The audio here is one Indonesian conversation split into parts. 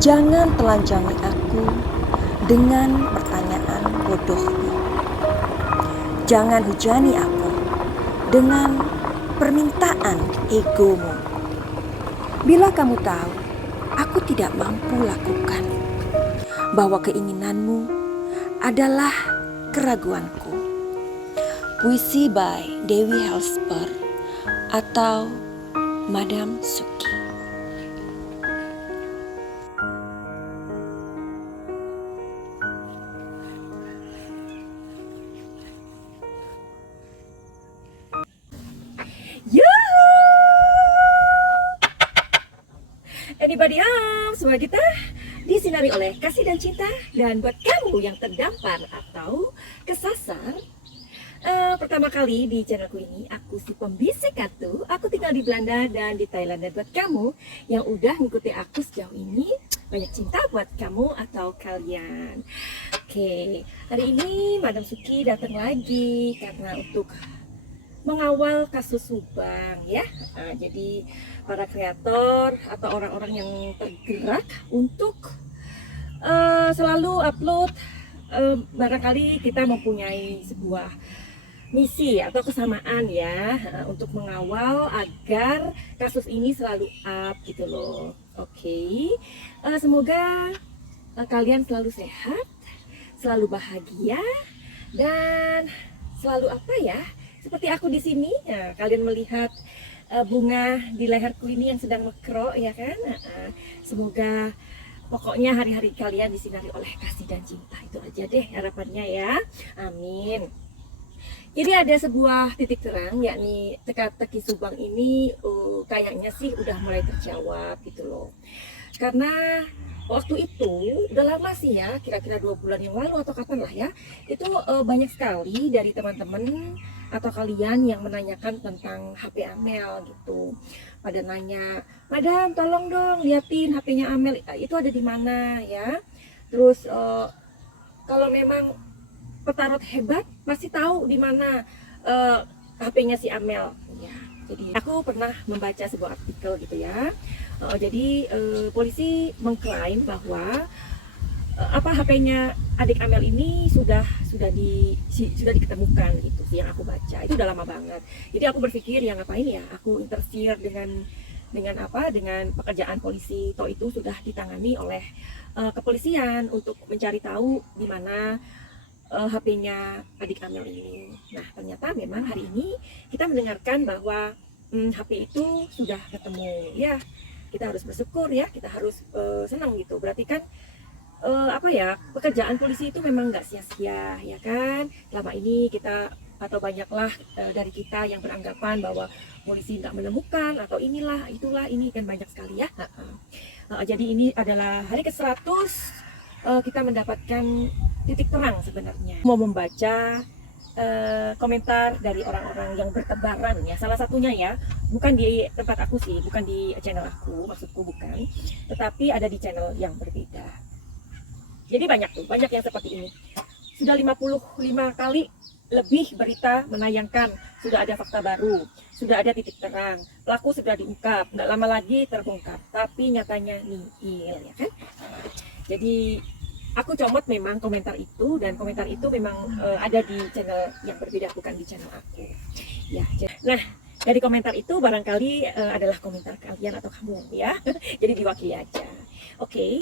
Jangan telanjangi aku dengan pertanyaan bodohmu. Jangan hujani aku dengan permintaan egomu. Bila kamu tahu aku tidak mampu lakukan, bahwa keinginanmu adalah keraguanku. Puisi by Dewi Helsper atau Madam Suki. Anybody home? Semua kita disinari oleh kasih dan cinta. Dan buat kamu yang terdampar atau kesasar, pertama kali di channelku ini, aku si pembisik Atu. Aku tinggal di Belanda dan di Thailand. Dan buat kamu yang udah ngikuti aku sejauh ini, banyak cinta buat kamu atau kalian. Oke, hari ini Madam Suki datang lagi karena untuk mengawal kasus Subang ya. Jadi para kreator atau orang-orang yang tergerak untuk selalu upload, barangkali kita mempunyai sebuah misi atau kesamaan ya, untuk mengawal agar kasus ini selalu up gitu loh. Oke, semoga kalian selalu sehat, selalu bahagia, dan selalu apa ya, seperti aku di sini. Nah, kalian melihat bunga di leherku ini yang sedang mekro ya kan. Semoga pokoknya hari-hari kalian disinari oleh kasih dan cinta. Itu aja deh harapannya ya. Amin. Jadi ada sebuah titik terang, yakni teka-teki Subang ini kayaknya sih udah mulai terjawab gitu loh. Karena waktu itu udah lama sih ya, kira-kira 2 bulan yang lalu atau kapan lah ya, itu banyak sekali dari teman-teman atau kalian yang menanyakan tentang HP Amel gitu. Pada nanya, "Madam, tolong dong liatin HP-nya Amel itu ada di mana ya." Terus kalau memang petarot hebat pasti tahu di mana HP-nya si Amel ya. Jadi aku pernah membaca sebuah artikel gitu ya. Jadi polisi mengklaim bahwa HP-nya adik Amel ini sudah diketemukan gitu sih, yang aku baca. Itu udah lama banget. Jadi aku berpikir ya ngapain ya aku interfere dengan pekerjaan polisi. Toh itu sudah ditangani oleh kepolisian untuk mencari tahu di mana HP-nya adik Amel ini. Nah, ternyata memang hari ini kita mendengarkan bahwa HP itu sudah ketemu. Ya, kita harus bersyukur ya, kita harus senang gitu. Berarti kan pekerjaan polisi itu memang nggak sia-sia ya kan. Selama ini kita atau banyaklah dari kita yang beranggapan bahwa polisi nggak menemukan atau inilah itulah, ini kan banyak sekali ya. Jadi ini adalah hari ke-100 kita mendapatkan titik terang sebenarnya. Mau membaca komentar dari orang-orang yang bertebaran ya, salah satunya ya, bukan di tempat aku sih, bukan di channel aku, maksudku bukan, tetapi ada di channel yang berbeda. Jadi banyak yang seperti ini. Sudah 55 kali lebih berita menayangkan sudah ada fakta baru, sudah ada titik terang, pelaku sudah diungkap, nggak lama lagi terbongkar, tapi nyatanya nihil ya kan. Jadi aku comot memang komentar itu, dan komentar itu memang ada di channel yang berbeda, bukan di channel aku ya. Nah, dari komentar itu barangkali adalah komentar kalian atau kamu ya. Jadi diwakili aja. Oke.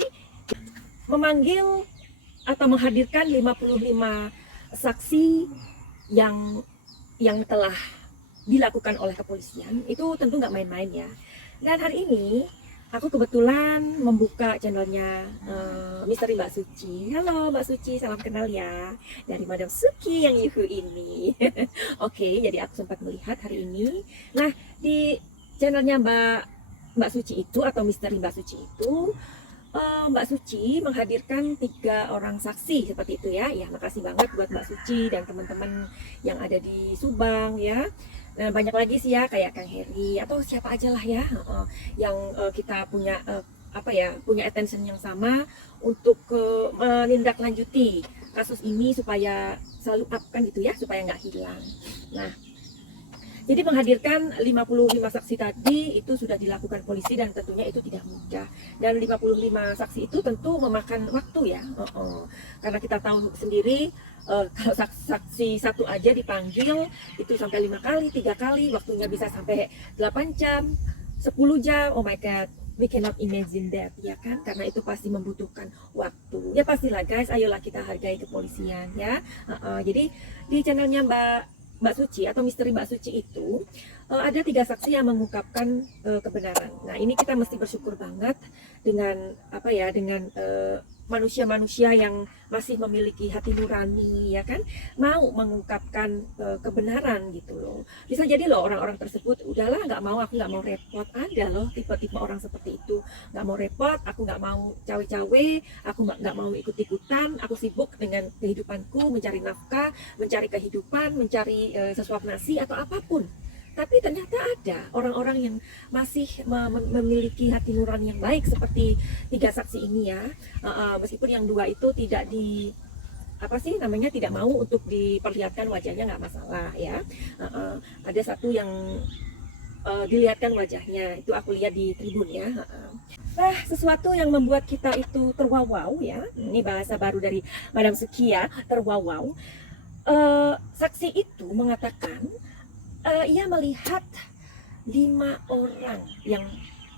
Memanggil atau menghadirkan 55 saksi yang telah dilakukan oleh kepolisian itu tentu nggak main-main ya. Dan hari ini aku kebetulan membuka channelnya Misteri Mbak Suci. Halo Mbak Suci, salam kenal ya dari Madam Suki yang yuhu ini. Oke, jadi aku sempat melihat hari ini. Nah, di channelnya Mbak Suci itu atau Misteri Mbak Suci itu, Mbak Suci menghadirkan 3 orang saksi seperti itu ya. Ya, makasih banget buat Mbak Suci dan teman-teman yang ada di Subang ya. Nah, banyak lagi sih ya, kayak Kang Heri atau siapa aja lah ya, yang kita punya punya attention yang sama untuk menindaklanjuti kasus ini supaya selalu up kan gitu ya, supaya nggak hilang. Nah, Jadi menghadirkan 55 saksi tadi itu sudah dilakukan polisi dan tentunya itu tidak mudah. Dan 55 saksi itu tentu memakan waktu ya. Karena kita tahu sendiri kalau saksi satu aja dipanggil itu sampai 5 kali, 3 kali, waktunya bisa sampai 8 jam, 10 jam. Oh my god. We cannot imagine that, ya kan? Karena itu pasti membutuhkan waktu. Ya pastilah guys, ayolah kita hargai kepolisian ya. Jadi di channelnya Mbak Suci atau Misteri Mbak Suci itu ada 3 saksi yang mengungkapkan kebenaran. Nah ini kita mesti bersyukur banget dengan apa ya, dengan manusia-manusia yang masih memiliki hati nurani, ya kan, mau mengungkapkan kebenaran gitu loh. Bisa jadi loh orang-orang tersebut udahlah aku nggak mau repot. Ada loh tipe-tipe orang seperti itu, nggak mau repot, aku nggak mau cawe-cawe, aku nggak mau ikut-ikutan, aku sibuk dengan kehidupanku, mencari nafkah, mencari kehidupan, mencari sesuap nasi atau apapun. Tapi ternyata ada orang-orang yang masih memiliki hati nurani yang baik seperti 3 saksi ini ya. Meskipun yang 2 itu tidak tidak mau untuk diperlihatkan wajahnya, nggak masalah ya. Ada 1 yang dilihatkan wajahnya, itu aku lihat di Tribun ya. Nah, sesuatu yang membuat kita itu terwawau ya. Ini bahasa baru dari Madam Suki ya, terwawau. Saksi itu mengatakan ia melihat 5 orang yang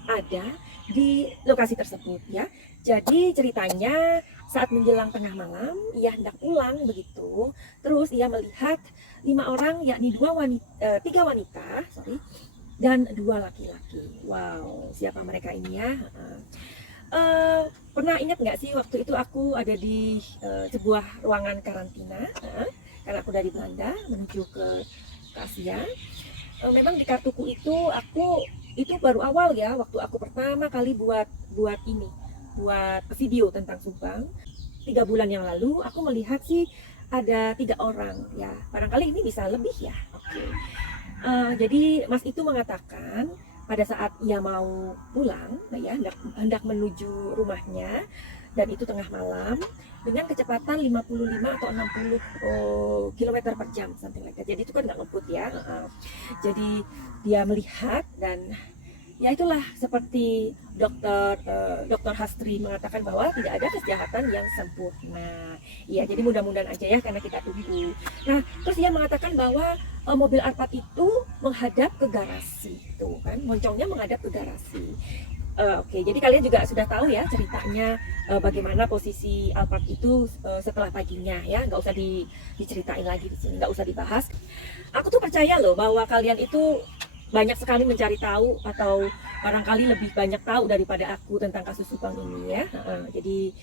ada di lokasi tersebut ya. Jadi ceritanya saat menjelang tengah malam ia hendak pulang begitu. Terus ia melihat 5 orang, yakni 3 wanita dan 2 laki-laki. Wow, siapa mereka ini ya? Pernah ingat nggak sih waktu itu aku ada di sebuah ruangan karantina karena aku dari Belanda menuju ke Asia. Memang di kartuku itu itu baru awal ya, waktu aku pertama kali buat video tentang Subang 3 bulan yang lalu. Aku melihat sih ada 3 orang ya, barangkali ini bisa lebih ya. Oke. Jadi Mas itu mengatakan pada saat ia mau pulang ya, hendak menuju rumahnya, dan itu tengah malam dengan kecepatan 55 atau 60 km per jam, something like that. Jadi itu kan nggak ngebut ya. Jadi dia melihat, dan ya itulah seperti dokter Hastri mengatakan bahwa tidak ada kejahatan yang sempurna. Ya, jadi mudah-mudahan aja ya, karena kita tunggu. Nah, terus dia mengatakan bahwa mobil Alphard itu menghadap ke garasi, tuh kan, moncongnya menghadap ke garasi. Oke, jadi kalian juga sudah tahu ya ceritanya bagaimana posisi Alphard itu setelah paginya ya, nggak usah diceritain lagi di sini, nggak usah dibahas. Aku tuh percaya loh bahwa kalian itu banyak sekali mencari tahu, atau barangkali lebih banyak tahu daripada aku tentang kasus Subang ini ya. Jadi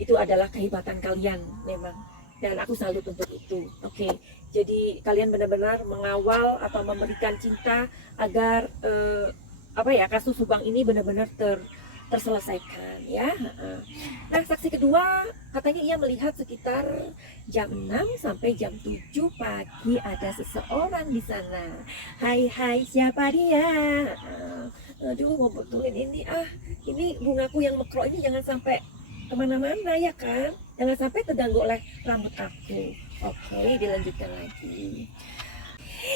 itu adalah kehebatan kalian memang, dan aku salut untuk itu. Oke, jadi kalian benar-benar mengawal atau memberikan cinta agar kasus Subang ini benar-benar terselesaikan ya. Nah, saksi kedua katanya ia melihat sekitar jam 6 sampai jam 7 pagi ada seseorang di sana. Hai, siapa dia? Aduh, mau betulin ini ini bungaku yang mekro ini jangan sampai kemana-mana ya kan, jangan sampai terganggu oleh rambut aku. Oke, dilanjutkan lagi.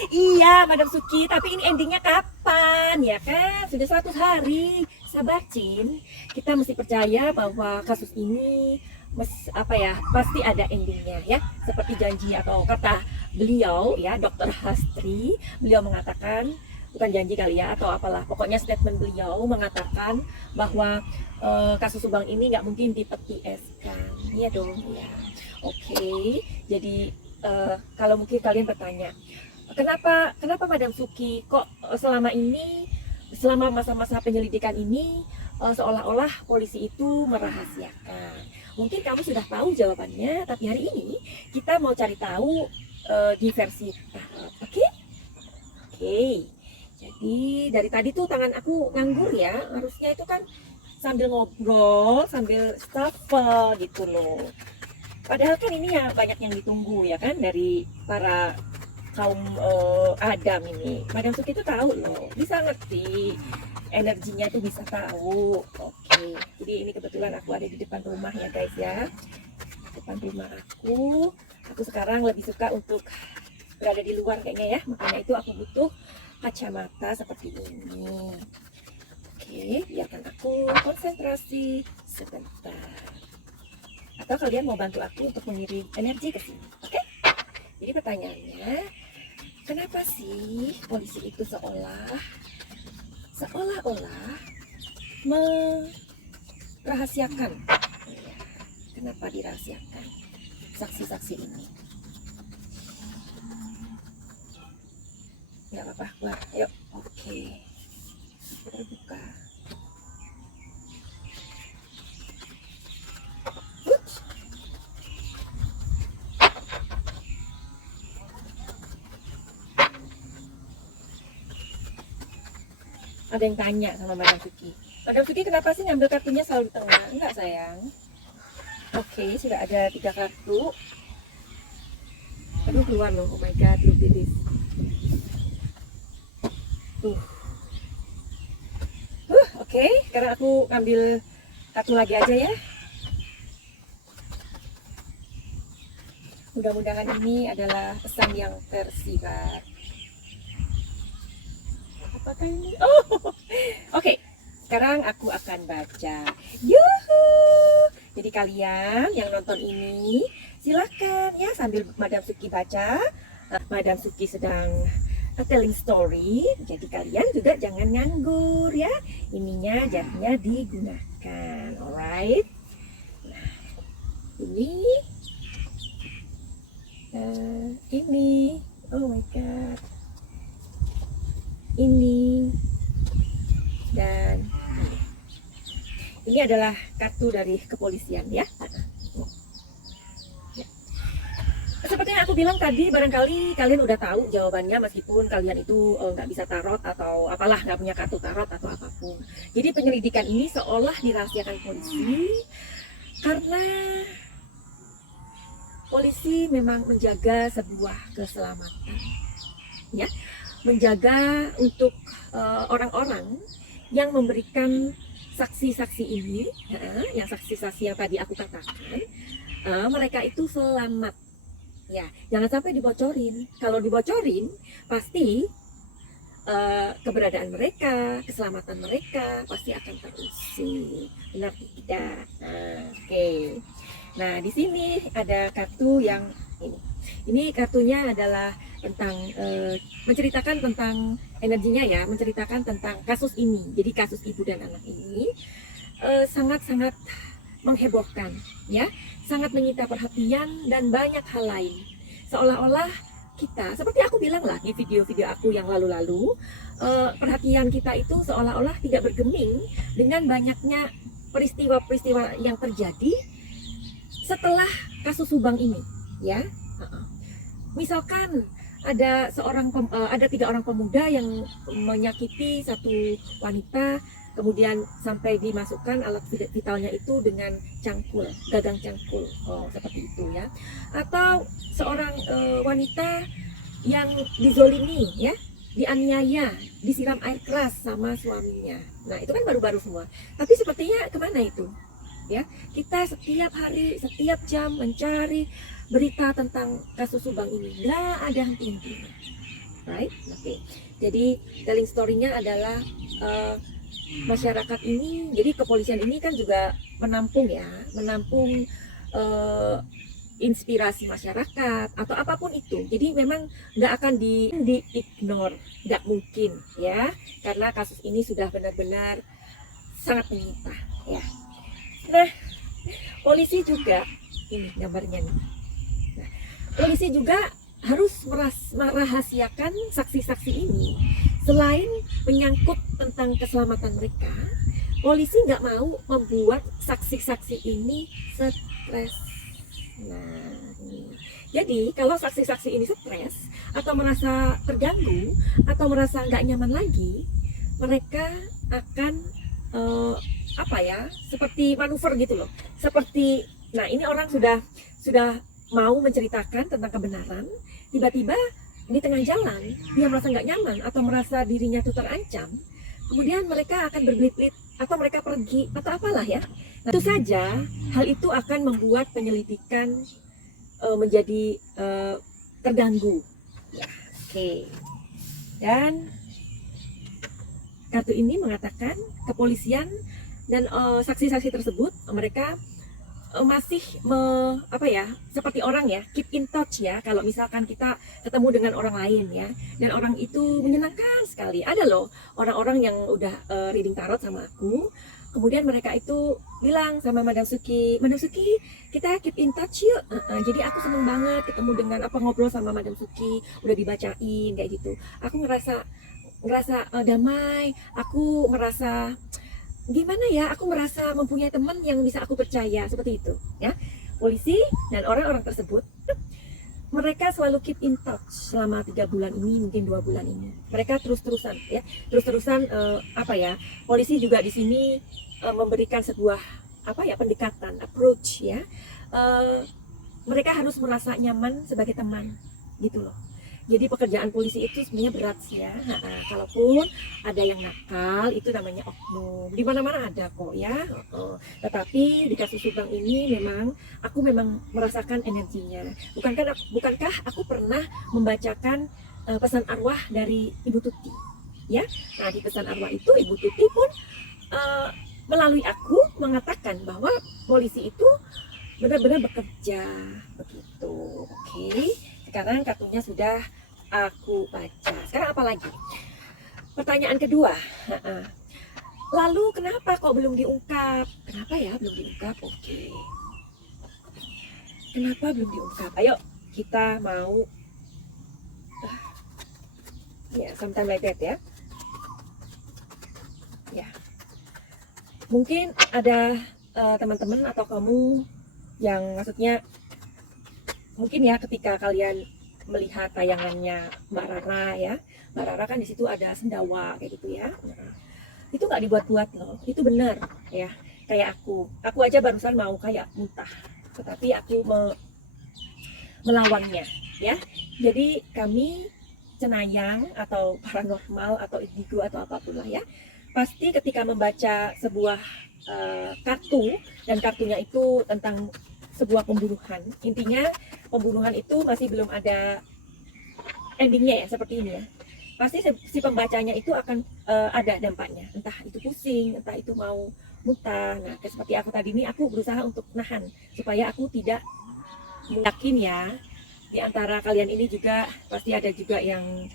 Iya, Madam Suki, tapi ini endingnya kapan ya kan? Sudah 100 hari. Sabar, Cin. Kita mesti percaya bahwa kasus ini pasti ada endingnya ya. Seperti janji atau kata beliau ya, Dokter Hastri, beliau mengatakan, bukan janji kali ya atau apalah, pokoknya statement beliau mengatakan bahwa kasus Subang ini nggak mungkin dipetieskan. Iya dong ya. Oke, jadi kalau mungkin kalian bertanya, Kenapa Madam Suki kok selama masa-masa penyelidikan ini seolah-olah polisi itu merahasiakan? Mungkin kamu sudah tahu jawabannya, tapi hari ini kita mau cari tahu di versi Tarot. Oke? Jadi dari tadi tuh tangan aku nganggur ya, harusnya itu kan sambil ngobrol, sambil shuffle gitu loh. Padahal kan ini ya banyak yang ditunggu ya kan dari para kaum Adam ini. Madam Suki itu tahu loh, bisa ngerti, energinya itu bisa tahu. Oke, jadi ini kebetulan aku ada di depan rumah ya guys ya, depan rumah aku sekarang lebih suka untuk berada di luar kayaknya ya, makanya itu aku butuh kacamata seperti ini. Oke, biarkan aku konsentrasi sebentar. Atau kalian mau bantu aku untuk mengirim energi ke sini, oke? Jadi pertanyaannya, kenapa sih polisi itu seolah-olah merahasiakan? Ya, kenapa dirahasiakan saksi-saksi ini? Nggak apa-apa, keluar, yuk. Oke, terbuka. Ada yang tanya sama Madam Suki. Madam Suki, kenapa sih ngambil kartunya selalu di tengah? Enggak sayang. Oke, sudah ada 3 kartu. Aduh, keluar loh. Oh my god, look at this. Oke, sekarang aku ambil satu lagi aja ya. Mudah-mudahan ini adalah pesan yang tersirat. Apakah ini? Oh, oke. Sekarang aku akan baca. Yuhu! Jadi kalian yang nonton ini, silakan ya sambil Madam Suki baca. Madam Suki sedang telling story. Jadi kalian juga jangan nganggur ya. Ininya jadinya digunakan. Alright. Nah, ini. Oh my god. Ini dan ini adalah kartu dari kepolisian ya. Seperti yang aku bilang tadi, barangkali kalian udah tahu jawabannya meskipun kalian itu nggak bisa tarot atau apalah, nggak punya kartu tarot atau apapun. Jadi penyelidikan ini seolah dirahasiakan polisi karena polisi memang menjaga sebuah keselamatan, ya. Menjaga untuk orang-orang yang memberikan saksi-saksi ini, yang saksi-saksi yang tadi aku katakan, mereka itu selamat. Ya, jangan sampai dibocorin. Kalau dibocorin, pasti keberadaan mereka, keselamatan mereka pasti akan terusik. Benar tidak? Oke. Nah, di sini ada kartu yang ini. Ini kartunya adalah tentang menceritakan tentang energinya ya, menceritakan tentang kasus ini. Jadi kasus ibu dan anak ini sangat-sangat menghebohkan, ya, sangat menyita perhatian dan banyak hal lain. Seolah-olah kita, seperti aku bilang lah di video-video aku yang lalu-lalu, perhatian kita itu seolah-olah tidak bergeming dengan banyaknya peristiwa-peristiwa yang terjadi setelah kasus Subang ini, ya. Misalkan ada 3 orang pemuda yang menyakiti satu wanita, kemudian sampai dimasukkan alat vitalnya itu dengan cangkul, gagang cangkul, seperti itu ya. Atau seorang wanita yang dizolimi, ya, dianiaya, disiram air keras sama suaminya. Nah, itu kan baru-baru semua. Tapi sepertinya kemana itu? Ya, kita setiap hari, setiap jam mencari berita tentang kasus Subang ini, nggak ada henti-hentinya, right? Oke. Jadi telling story-nya adalah masyarakat ini, jadi kepolisian ini kan juga menampung inspirasi masyarakat atau apapun itu. Jadi memang nggak akan di-ignore, nggak mungkin ya, karena kasus ini sudah benar-benar sangat menyita ya. Nah, polisi juga, ini gambarnya nih. Nah, polisi juga harus merahasiakan saksi-saksi ini. Selain menyangkut tentang keselamatan mereka, polisi nggak mau membuat saksi-saksi ini stres. Nah, ini. Jadi kalau saksi-saksi ini stres atau merasa terganggu atau merasa nggak nyaman lagi, mereka akan seperti manuver gitu loh. Seperti, nah ini orang sudah mau menceritakan tentang kebenaran, tiba-tiba di tengah jalan dia merasa nggak nyaman atau merasa dirinya itu terancam, kemudian mereka akan berbelit-belit atau mereka pergi atau apalah ya. Nah, tentu saja hal itu akan membuat penyelidikan menjadi terganggu. Ya. Oke. Dan kartu ini mengatakan kepolisian dan saksi-saksi tersebut mereka masih seperti orang ya, keep in touch ya, kalau misalkan kita ketemu dengan orang lain ya, dan orang itu menyenangkan sekali. Ada loh orang-orang yang udah reading tarot sama aku, kemudian mereka itu bilang sama Madam Suki, kita keep in touch yuk. Jadi aku seneng banget ketemu dengan ngobrol sama Madam Suki, udah dibacain kayak gitu. Aku ngerasa damai, aku merasa gimana ya, aku merasa mempunyai teman yang bisa aku percaya, seperti itu ya. Polisi dan orang-orang tersebut mereka selalu keep in touch selama 3 bulan ini, mungkin 2 bulan ini. Mereka terus-terusan polisi juga di sini memberikan sebuah pendekatan, approach ya. Mereka harus merasa nyaman sebagai teman gitu loh. Jadi pekerjaan polisi itu sebenarnya berat sih ya. Kalaupun ada yang nakal, itu namanya oknum. Di mana-mana ada kok ya. Tetapi di kasus Subang ini aku memang merasakan energinya. Bukankah aku pernah membacakan pesan arwah dari Ibu Tuti? Ya. Nah, di pesan arwah itu Ibu Tuti pun melalui aku mengatakan bahwa polisi itu benar-benar bekerja begitu. Oke. Sekarang kartunya sudah aku baca. Sekarang apa lagi? Pertanyaan kedua. Lalu kenapa kok belum diungkap? Kenapa ya belum diungkap? Oke. Kenapa belum diungkap? Ayo kita mau sometime like that ya. Ya. Mungkin ada teman-teman atau kamu yang maksudnya mungkin ya ketika kalian melihat tayangannya Mbak Rara ya, Mbak Rara kan di situ ada sendawa kayak gitu ya. Itu nggak dibuat-buat loh, itu benar ya. Kayak aku aja barusan mau kayak muntah, tetapi aku melawannya ya. Jadi kami cenayang atau paranormal atau indigo atau apapun lah ya, pasti ketika membaca sebuah kartu dan kartunya itu tentang sebuah pembunuhan, intinya pembunuhan itu masih belum ada endingnya ya, seperti ini ya, pasti si pembacanya itu akan ada dampaknya, entah itu pusing, entah itu mau muntah. Nah, seperti aku tadi ini, aku berusaha untuk nahan supaya aku tidak yakin ya. Di antara kalian ini juga pasti ada juga yang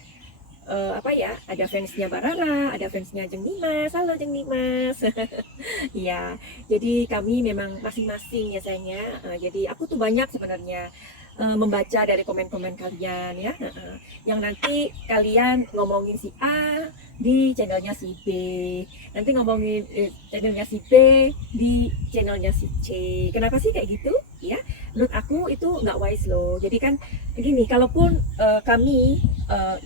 ada fansnya Mbak Rara, ada fansnya Jeng Dimas. Halo Jeng Dimas. Ya, jadi kami memang masing-masing ya sayangnya. Jadi aku tuh banyak sebenarnya membaca dari komen-komen kalian ya, yang nanti kalian ngomongin si A di channelnya si B, nanti ngomongin channelnya si B di channelnya si C. Kenapa sih kayak gitu ya? Menurut aku itu nggak wise loh. Jadi kan gini, kalaupun kami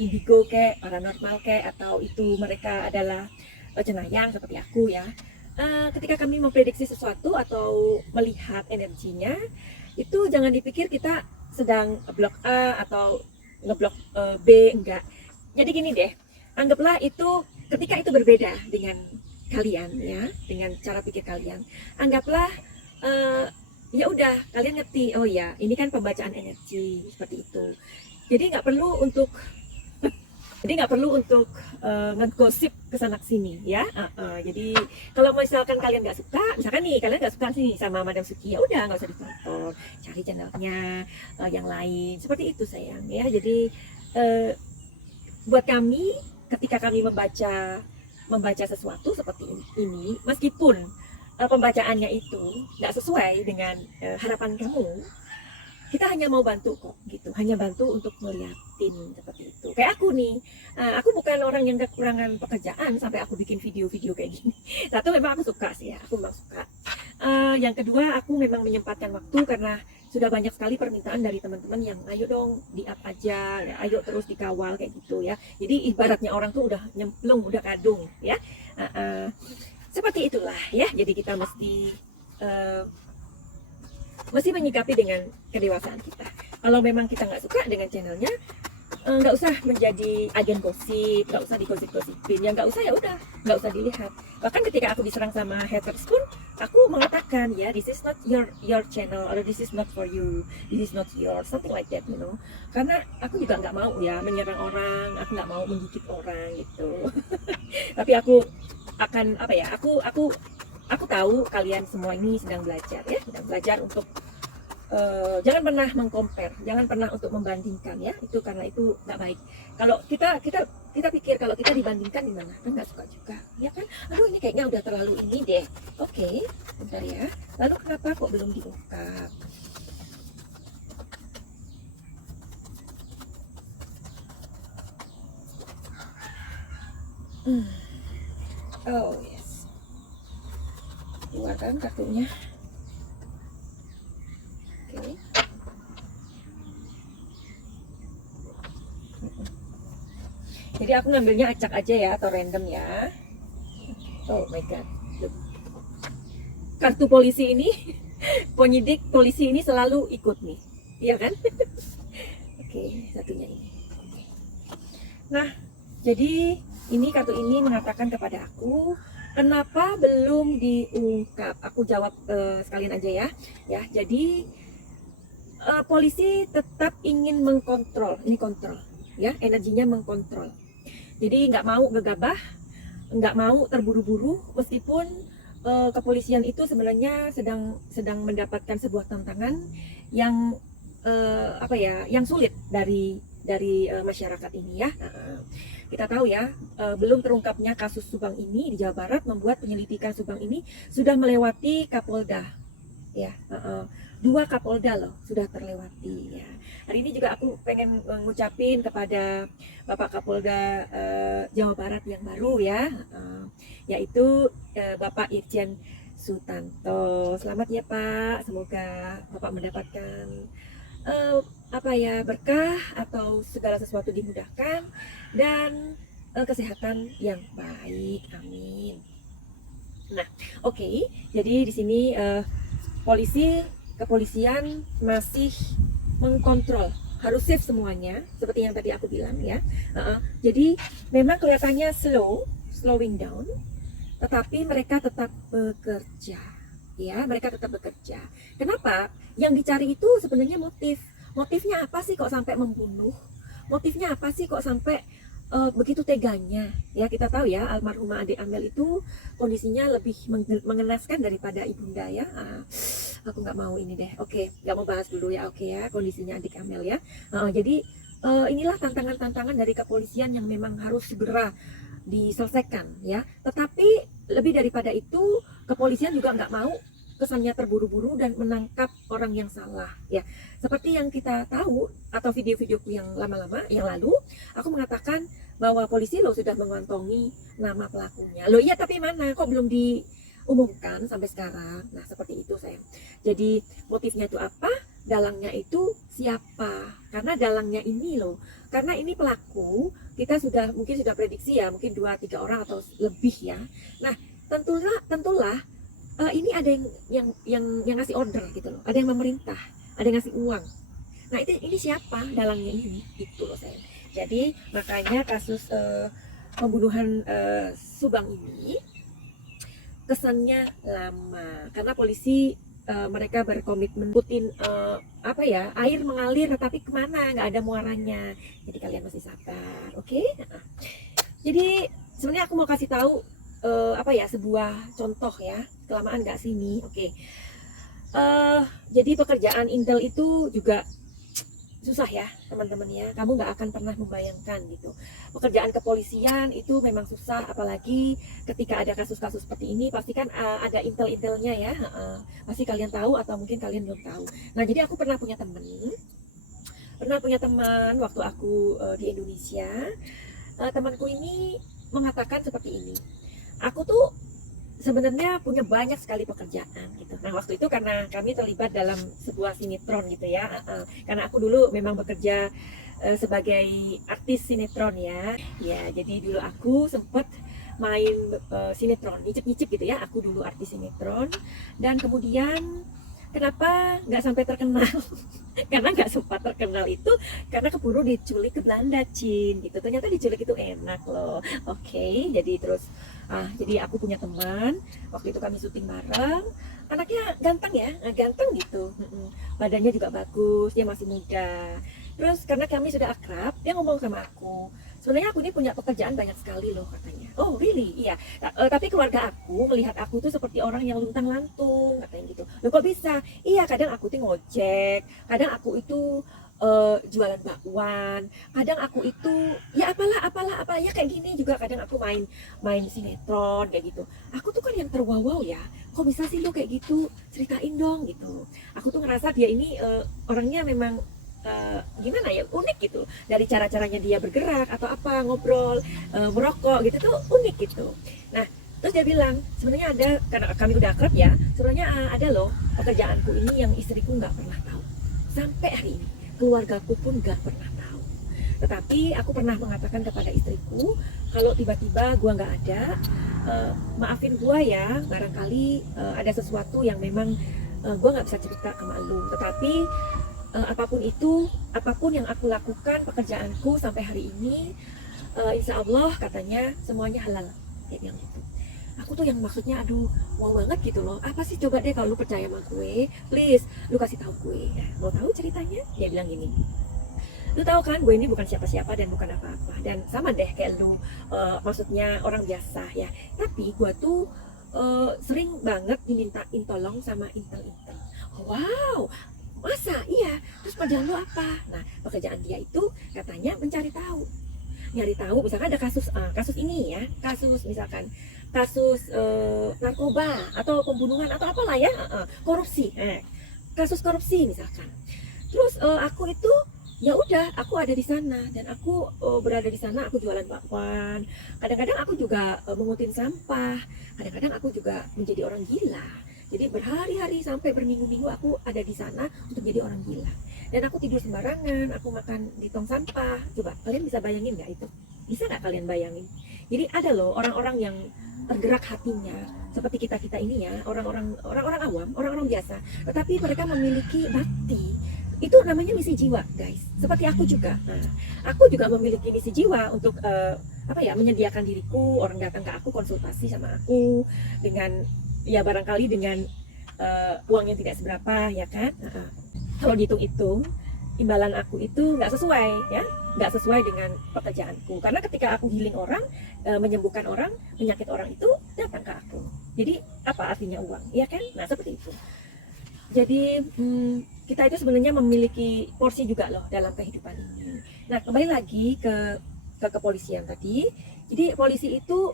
indigo kayak paranormal kayak atau itu mereka adalah cenayang seperti aku ya, ketika kami memprediksi sesuatu atau melihat energinya, itu jangan dipikir kita sedang blok A atau ngeblok B, enggak. Jadi gini deh, anggaplah itu ketika itu berbeda dengan kalian ya, dengan cara pikir kalian. Anggaplah ya udah kalian ngerti, oh ya ini kan pembacaan energi seperti itu. Jadi nggak perlu untuk ngegosip kesana sini ya. Jadi kalau misalkan kalian nggak suka, misalkan nih kalian nggak suka sih sama Madam Suki, ya udah nggak usah ditonton, cari channelnya yang lain, seperti itu sayang ya. Jadi buat kami ketika kami membaca sesuatu seperti ini, meskipun pembacaannya itu nggak sesuai dengan harapan kamu, kita hanya mau bantu kok gitu, hanya bantu untuk ngeliatin seperti itu. Kayak aku nih, aku bukan orang yang kekurangan pekerjaan sampai aku bikin video-video kayak gini. Satu, memang aku suka sih ya, aku memang suka. Yang kedua, aku memang menyempatkan waktu karena sudah banyak sekali permintaan dari teman-teman yang ayo dong di-up aja, ya, ayo terus dikawal kayak gitu ya. Jadi ibaratnya orang tuh udah nyemplung, udah kadung ya. Seperti itulah ya, jadi kita mesti menyikapi dengan kedewasaan kita. Kalau memang kita nggak suka dengan channelnya, nggak usah menjadi agen gosip, nggak usah digosip-gosipin, ya nggak usah, ya udah nggak usah dilihat. Bahkan ketika aku diserang sama haters pun aku mengatakan ya, this is not your channel, or this is not for you, this is not your something like that, karena aku juga nggak mau ya menyerang orang, aku nggak mau menggigit orang gitu. Tapi aku akan apa ya, aku tahu kalian semua ini sedang belajar ya, sedang belajar untuk jangan pernah mengcompare, jangan pernah untuk membandingkan ya, itu karena itu nggak baik. Kalau kita pikir kalau kita dibandingkan gimana, kan nggak suka juga ya kan. Aduh, ini kayaknya udah terlalu ini deh. Oke, bentar ya, lalu kenapa kok belum diungkap? Oh yes, keluarkan kartunya. Oke. Jadi aku ngambilnya acak aja ya, atau random ya. Oh my god. Kartu polisi ini, penyidik polisi ini selalu ikut nih, iya kan? Oke, satunya ini. Nah, jadi ini kartu ini mengatakan kepada aku, kenapa belum diungkap? Aku jawab sekalian aja ya. Ya, jadi polisi tetap ingin mengkontrol, ini kontrol, ya, energinya mengkontrol. Jadi nggak mau gegabah, nggak mau terburu-buru, meskipun kepolisian itu sebenarnya sedang mendapatkan sebuah tantangan yang yang sulit dari masyarakat ini ya. Kita tahu ya, belum terungkapnya kasus Subang ini di Jawa Barat membuat penyelidikan Subang ini sudah melewati Kapolda ya. 2 Kapolda loh sudah terlewati ya. Hari ini juga aku pengen ngucapin kepada Bapak Kapolda Jawa Barat yang baru ya, yaitu Bapak Irjen Sutanto. Selamat ya Pak, semoga Bapak mendapatkan berkah atau segala sesuatu dimudahkan dan kesehatan yang baik, amin. Nah, oke, jadi di sini kepolisian masih mengkontrol, harus safe semuanya seperti yang tadi aku bilang ya. Jadi memang kelihatannya slowing down, tetapi mereka tetap bekerja ya, mereka tetap bekerja. Kenapa? Yang dicari itu sebenarnya motifnya apa sih kok sampai membunuh, motifnya apa sih kok sampai begitu teganya ya. Kita tahu ya, almarhumah adik Amel itu kondisinya lebih mengenaskan daripada ibunda ya. Aku nggak mau ini deh, oke, nggak mau bahas dulu ya, oke ya, kondisinya adik Amel ya. Jadi inilah tantangan-tantangan dari kepolisian yang memang harus segera diselesaikan ya. Tetapi lebih daripada itu, kepolisian juga nggak mau kesannya terburu-buru dan menangkap orang yang salah ya. Seperti yang kita tahu atau video-videoku yang lama-lama yang lalu, aku mengatakan bahwa polisi loh sudah mengantongi nama pelakunya. Loh iya, tapi mana kok belum diumumkan sampai sekarang? Nah, seperti itu sayang. Jadi motifnya itu apa? Dalangnya itu siapa? Karena dalangnya ini loh, karena ini pelaku kita mungkin sudah prediksi ya, mungkin 2-3 orang atau lebih ya. Nah, tentulah ini ada yang ngasih order gitu loh, ada yang memerintah, ada yang ngasih uang. Nah, ini siapa dalangnya ini? Itu loh sayang. Jadi makanya kasus pembunuhan Subang ini kesannya lama karena polisi mereka berkomitmen putin air mengalir tetapi kemana, nggak ada muaranya. Jadi kalian masih sabar, oke? Jadi sebenarnya aku mau kasih tahu sebuah contoh ya, kelamaan nggak sini, oke? Jadi pekerjaan Intel itu juga susah ya teman-teman ya, kamu nggak akan pernah membayangkan gitu. Pekerjaan kepolisian itu memang susah, apalagi ketika ada kasus-kasus seperti ini, pasti kan ada intel-intelnya ya, pasti kalian tahu atau mungkin kalian belum tahu. Nah, jadi aku pernah punya teman waktu aku di Indonesia. Temanku ini mengatakan seperti ini, aku tuh sebenarnya punya banyak sekali pekerjaan gitu. Nah, waktu itu karena kami terlibat dalam sebuah sinetron gitu ya, karena aku dulu memang bekerja sebagai artis sinetron ya. Ya, jadi dulu aku sempat main sinetron, nyicip-nyicip gitu ya. Aku dulu artis sinetron dan kemudian Kenapa nggak sampai terkenal? Karena nggak sempat terkenal itu karena keburu diculik ke Belanda, Cin, gitu. Ternyata diculik itu enak loh. Oke, jadi terus jadi aku punya teman, waktu itu kami syuting bareng, anaknya ganteng ya, ganteng gitu. Badannya juga bagus, dia masih muda. Terus karena kami sudah akrab, dia ngomong sama aku, sebenarnya aku ini punya pekerjaan banyak sekali loh, katanya. Oh really? Iya. Tapi keluarga aku melihat aku tuh seperti orang yang luntang lantung, katanya gitu. Loh kok bisa? Iya, kadang aku tuh ngojek, kadang aku itu jualan bakwan, kadang aku itu ya apalah ya kayak gini juga, kadang aku main main sinetron kayak gitu. Aku tuh kan yang terwowow ya, kok bisa sih lo kayak gitu, ceritain dong gitu. Aku tuh ngerasa dia ini orangnya memang gimana ya, unik gitu, dari cara-caranya dia bergerak atau apa, ngobrol, merokok gitu tuh unik gitu. Nah terus dia bilang, sebenarnya ada, karena kami udah akrab ya, sebenarnya ada loh pekerjaanku ini yang istriku nggak pernah tahu sampai hari ini, keluargaku pun nggak pernah tahu. Tetapi aku pernah mengatakan kepada istriku, kalau tiba-tiba gua nggak ada, maafin gua ya, barangkali ada sesuatu yang memang gua nggak bisa cerita sama lu. Tetapi apapun itu, apapun yang aku lakukan, pekerjaanku sampai hari ini, insya Allah katanya semuanya halal. Dia bilang gitu. Aku tuh yang maksudnya, aduh, wow banget gitu loh. Apa sih, coba deh kalau lu percaya sama gue, please, lu kasih tahu gue. Ya, mau tahu ceritanya? Dia bilang gini, lu tahu kan gue ini bukan siapa-siapa dan bukan apa-apa. Dan sama deh kayak lu, maksudnya orang biasa ya. Tapi gue tuh sering banget dimintain tolong sama intel-intel. Wow, masa? Iya. Terus kerjaan lu apa? Nah, pekerjaan dia itu katanya mencari tahu, nyari tahu, misalkan ada kasus ini ya, kasus misalkan kasus narkoba atau pembunuhan atau apalah ya, korupsi, kasus korupsi misalkan. Terus aku itu ya udah, aku ada di sana dan aku berada di sana, aku jualan bakwan, kadang-kadang aku juga mengutin sampah, kadang-kadang aku juga menjadi orang gila. Jadi berhari-hari sampai berminggu-minggu aku ada di sana untuk jadi orang gila. Dan aku tidur sembarangan, aku makan di tong sampah. Coba kalian bisa bayangin nggak itu? Bisa nggak kalian bayangin? Jadi ada loh orang-orang yang tergerak hatinya seperti kita ini ya, orang-orang awam, orang-orang biasa. Tetapi mereka memiliki bakti. Itu namanya misi jiwa, guys. Seperti aku juga. Nah, aku juga memiliki misi jiwa untuk menyediakan diriku, orang datang ke aku konsultasi sama aku dengan ya barangkali dengan uang yang tidak seberapa ya kan. Kalau dihitung-hitung imbalan aku itu nggak sesuai ya, nggak sesuai dengan pekerjaanku, karena ketika aku healing orang, menyembuhkan orang, penyakit orang itu datang ke aku. Jadi apa artinya uang ya kan? Nah seperti itu. Jadi kita itu sebenarnya memiliki porsi juga loh dalam kehidupan ini. Nah kembali lagi ke kepolisian tadi. Jadi polisi itu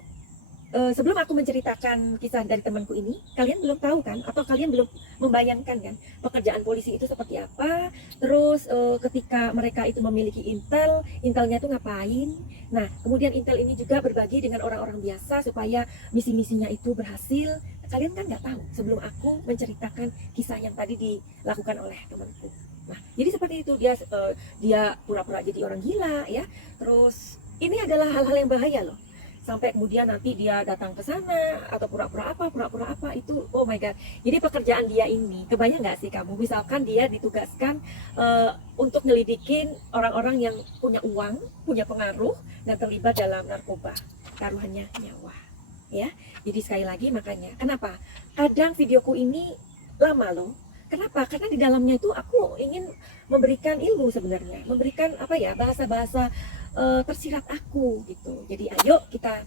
sebelum aku menceritakan kisah dari temanku ini, kalian belum tahu kan, atau kalian belum membayangkan kan pekerjaan polisi itu seperti apa. Terus ketika mereka itu memiliki intelnya itu ngapain. Nah kemudian intel ini juga berbagi dengan orang-orang biasa supaya misi-misinya itu berhasil. Kalian kan nggak tahu sebelum aku menceritakan kisah yang tadi dilakukan oleh temanku. Nah jadi seperti itu, dia pura-pura jadi orang gila ya. Terus ini adalah hal-hal yang bahaya loh. Sampai kemudian nanti dia datang ke sana atau pura-pura apa itu, oh my god. Jadi pekerjaan dia ini, kebayang nggak sih kamu, misalkan dia ditugaskan untuk nyelidikin orang-orang yang punya uang, punya pengaruh dan terlibat dalam narkoba, taruhannya nyawa ya. Jadi sekali lagi makanya kenapa kadang videoku ini lama loh. Kenapa? Karena di dalamnya itu aku ingin memberikan ilmu sebenarnya, memberikan bahasa-bahasa tersirat aku gitu. Jadi ayo kita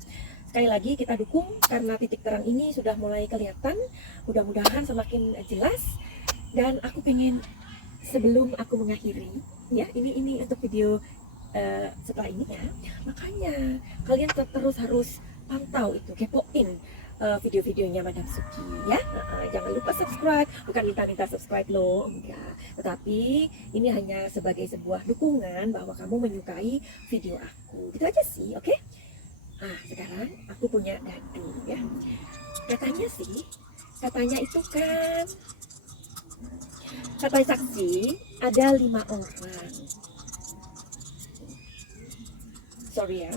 sekali lagi kita dukung, karena titik terang ini sudah mulai kelihatan, mudah-mudahan semakin jelas. Dan aku pengen, sebelum aku mengakhiri ya, ini untuk video setelah ini ya, makanya kalian terus harus pantau itu, kepoin video-videonya Madam Suki ya. Jangan lupa subscribe, bukan minta-minta subscribe loh, enggak, tetapi ini hanya sebagai sebuah dukungan bahwa kamu menyukai video aku, gitu aja sih, oke? Sekarang aku punya dadu ya. Katanya itu kan, kata saksi ada 5 orang. Sorry ya,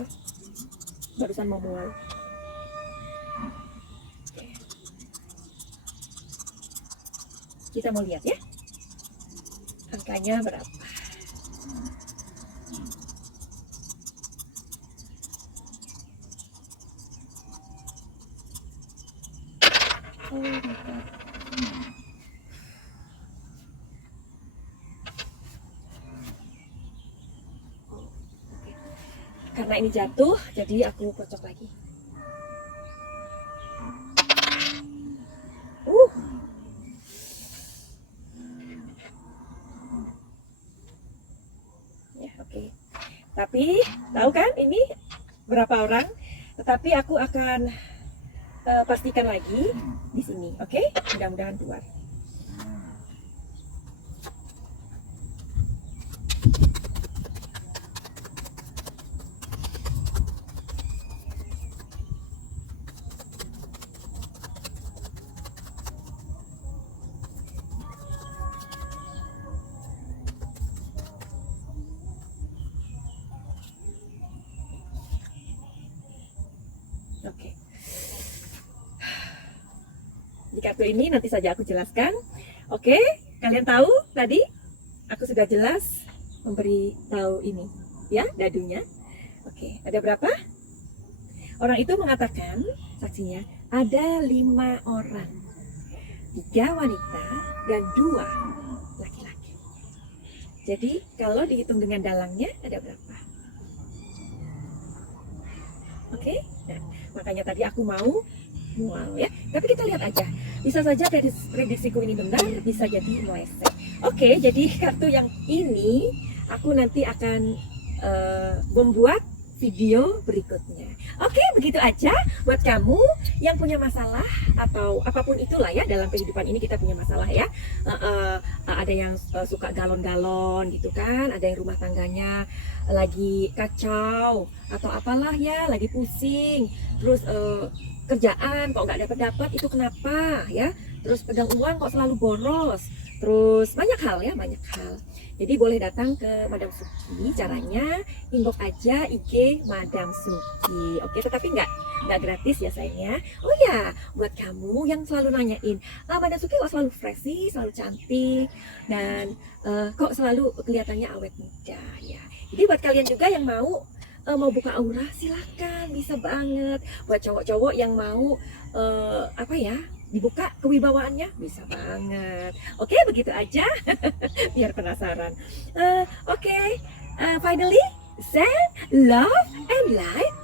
barusan mau mual. Kita mau lihat ya, angkanya berapa. Oh my God. Oh, oke. Karena ini jatuh, jadi aku kocok lagi. Ya, oke. Tapi tahu kan ini berapa orang? Tetapi aku akan pastikan lagi di sini, oke? Mudah-mudahan keluar. Oke. Di kartu ini nanti saja aku jelaskan. Oke, kalian tahu tadi aku sudah jelas memberi tahu ini, ya, dadunya. Oke, ada berapa? Orang itu mengatakan, saksinya, ada 5 orang. 3 wanita dan 2 laki-laki. Jadi kalau dihitung dengan dalangnya ada berapa? Oke, nah, makanya tadi aku mau mual ya. Tapi kita lihat aja. Bisa saja prediksiku ini benar, bisa jadi meleset. Oke, jadi kartu yang ini aku nanti akan membuat video berikutnya. Oke, begitu aja buat kamu yang punya masalah atau apapun itulah ya, dalam kehidupan ini kita punya masalah ya. Ada yang suka galon-galon gitu kan, ada yang rumah tangganya lagi kacau atau apalah ya, lagi pusing, terus kerjaan kok nggak dapat itu kenapa ya, terus pegang uang kok selalu boros, terus banyak hal ya, banyak hal. Jadi boleh datang ke Madam Suki, caranya inbox aja IG Madam Suki, oke, tetapi nggak gratis ya sayangnya. Oh ya, buat kamu yang selalu nanyain, Madam Suki kok selalu fresh sih, selalu cantik, dan kok selalu kelihatannya awet muda ya. Jadi buat kalian juga yang mau buka aura, silakan, bisa banget. Buat cowok-cowok yang mau dibuka kewibawaannya, bisa banget. Oke, begitu aja. Biar penasaran. Finally, send love and light